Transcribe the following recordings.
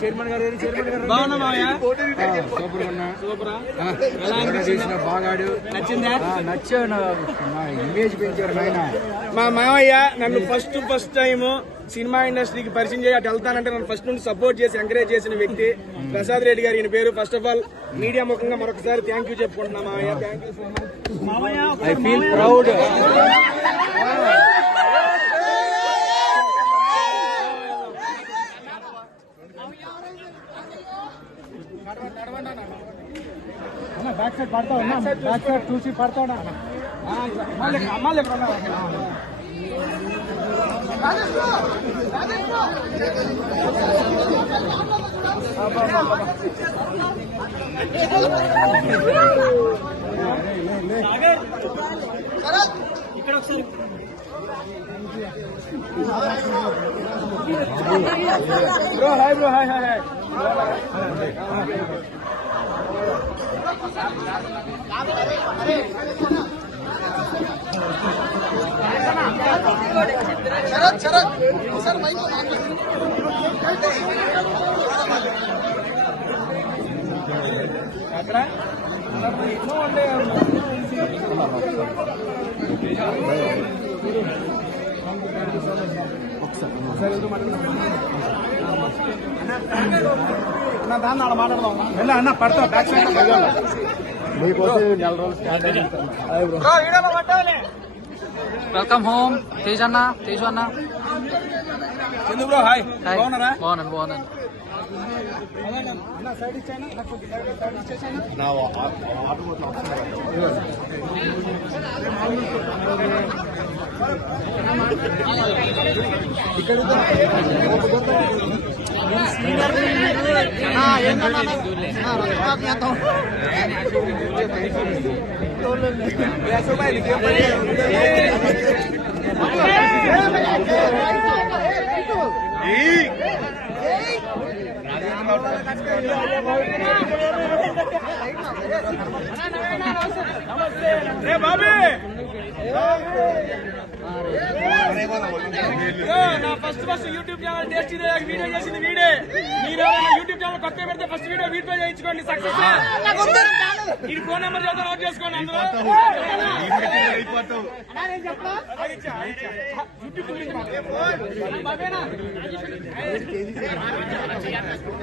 Chairman గారు బాగున్నా మావయ్య. సూపర్. బాగా నచ్చిందా? నచ్చావు. ఇమేజ్ పెంచారు నాయన. మా మావయ్య నన్ను ఫస్ట్ టైం సినిమా ఇండస్ట్రీకి పరిచయం చేసి అటు వెళ్తానంటే నన్ను ఫస్ట్ నుండి సపోర్ట్ చేసి ఎంకరేజ్ చేసిన వ్యక్తి ప్రసాద్ రెడ్డి గారు. ఈయన పేరు. ఫస్ట్ ఆఫ్ ఆల్ మీడియా ముఖంగా మరొకసారి థ్యాంక్ యూ చెప్పుకుంటున్నా మావయ్య. Thank you so much. I feel proud. Back side పడతావు, బ్యాక్ సైడ్ చూసి పడతావునా. ఇక్కడ ఒకసారి బ్రో హాయ్. Bro hi. అక్కడ ఎన్నో ఉండే దాన్ని అలా మాట్లాడదాం. వెళ్ళా అన్న పడతాం. బ్యాక్ సైడ్ మీకోసం నెల రోజులు స్టార్ట్ అయ్యింది. వెల్కమ్ హోమ్ తేజ్ అన్న. Chandu bro hi. బాగున్నారా? బాగున్నాను. సైడ్ ఇచ్చాను. బాబీ నా first YouTube channel tasty video చేసింది వీడే. మీరు యూట్యూబ్ ఛానల్ కొత్త పెడితే ఫస్ట్ వీడియో వీటిలో చేయించుకోండి. సక్సెస్. ఈ ఫోన్ నెంబర్ చేద్దాం, నోట్ చేసుకోండి. అందులో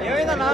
ఏమైందన్నా